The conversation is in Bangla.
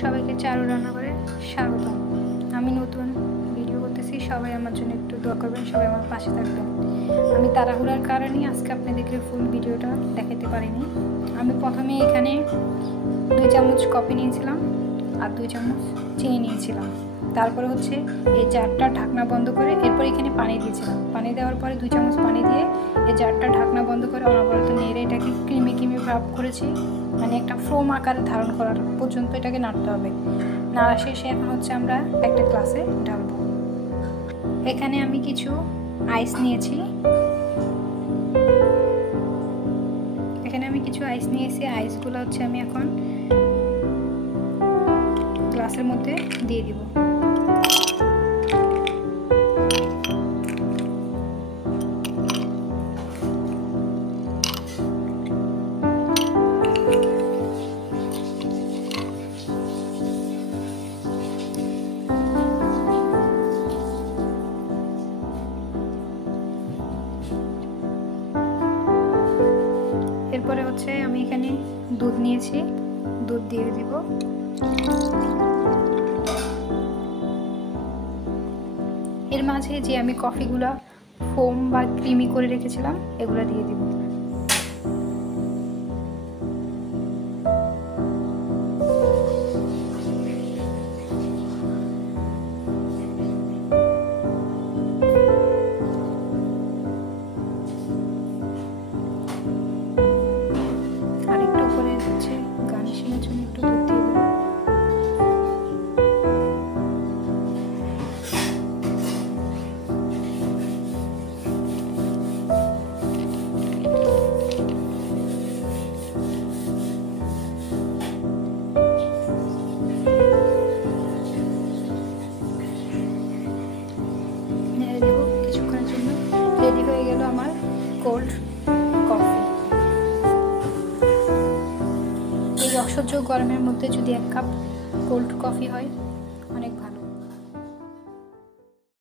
সবাইকে চারু রান্না করে স্বাগতম। আমি নতুন ভিডিও করতেছি, সবাই আমার জন্য একটু দোয়া করবেন, সবাই আমার পাশে থাকবেন। আমি তাড়াহুড়ার কারণেই আজকে আপনাদেরকে ফুল ভিডিওটা দেখাতে পারিনি। আমি প্রথমে এখানে 2 চামচ কফি নিয়েছিলাম আর 2 চামচ চিনি নিয়েছিলাম। তারপরে হচ্ছে এই জারটা ঢাকনা বন্ধ করে এরপর এখানে পানি দিয়েছিলাম। পানি দেওয়ার পরে 2 চামচ পানি দিয়ে এই জারটা ঢাকনা বন্ধ করে অনবরত নেড়ে এটাকে ক্রিমি ক্রিমি ভাব করেছি, মানে একটা ফোম আকারে ধারণ করার পর্যন্ত এটাকে নাড়তে হবে। নাড়া শেষে এখন হচ্ছে আমরা একটা গ্লাসে ঢালবো। এখানে আমি কিছু আইস নিয়েছি, আইসগুলো হচ্ছে আমি এখন গ্লাসের মধ্যে দিয়ে দিব। এরপরে হচ্ছে আমি এখানে দুধ নিয়েছি, দুধ দিয়ে দিব। এর মাঝে যে আমি কফিগুলো ফোম বা ক্রিমি করে রেখেছিলাম এগুলো দিয়ে দিব। আরেকটু করে হচ্ছে গার্নিশিংয়ের জন্য একটু দুধ দিয়ে দিব। কিছুক্ষণের জন্য রেডি হয়ে গেল আমার কোল্ড কফি। এই অসহ্য গরমের মধ্যে যদি 1 কাপ কোল্ড কফি হয়